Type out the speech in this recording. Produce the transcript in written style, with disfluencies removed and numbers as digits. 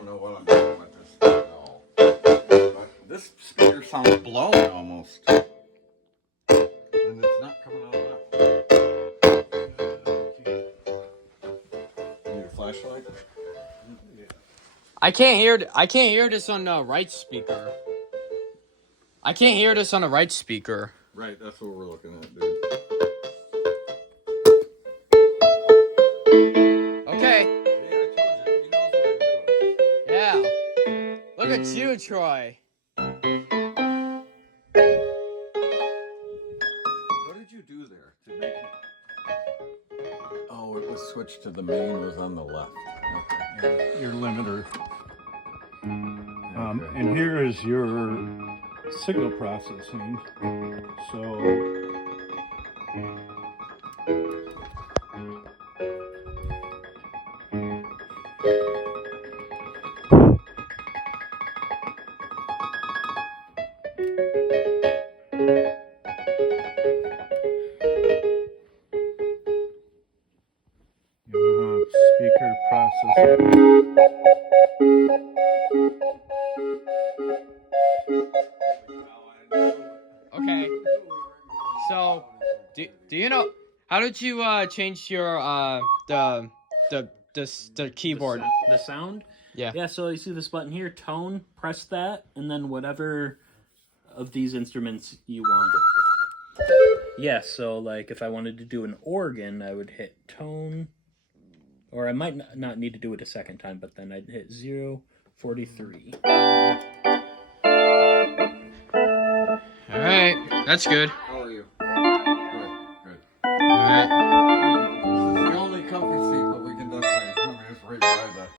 don't know what I'm doing with this thing at all. But this speaker sounds blown almost. And it's not coming out of that. Need a flashlight? I can't hear this on the right speaker. I can't hear this on the right speaker. Right, that's what we're looking at, dude. Okay. Hey, I told you, he knows what he's doing. Yeah. Look at you, Troy. What did you do there to make it? Oh, it was switched to the main was on the left. Okay. Your limiter. Okay. And here is your signal processing. So you have speaker processing. Okay. So, do you know how did you change your the keyboard? The sound? Yeah. Yeah, so you see this button here, tone, press that, and then whatever of these instruments you want. Yeah, so like if I wanted to do an organ, I would hit tone, or I might not need to do it a second time, but then I'd hit 043. All right, that's good.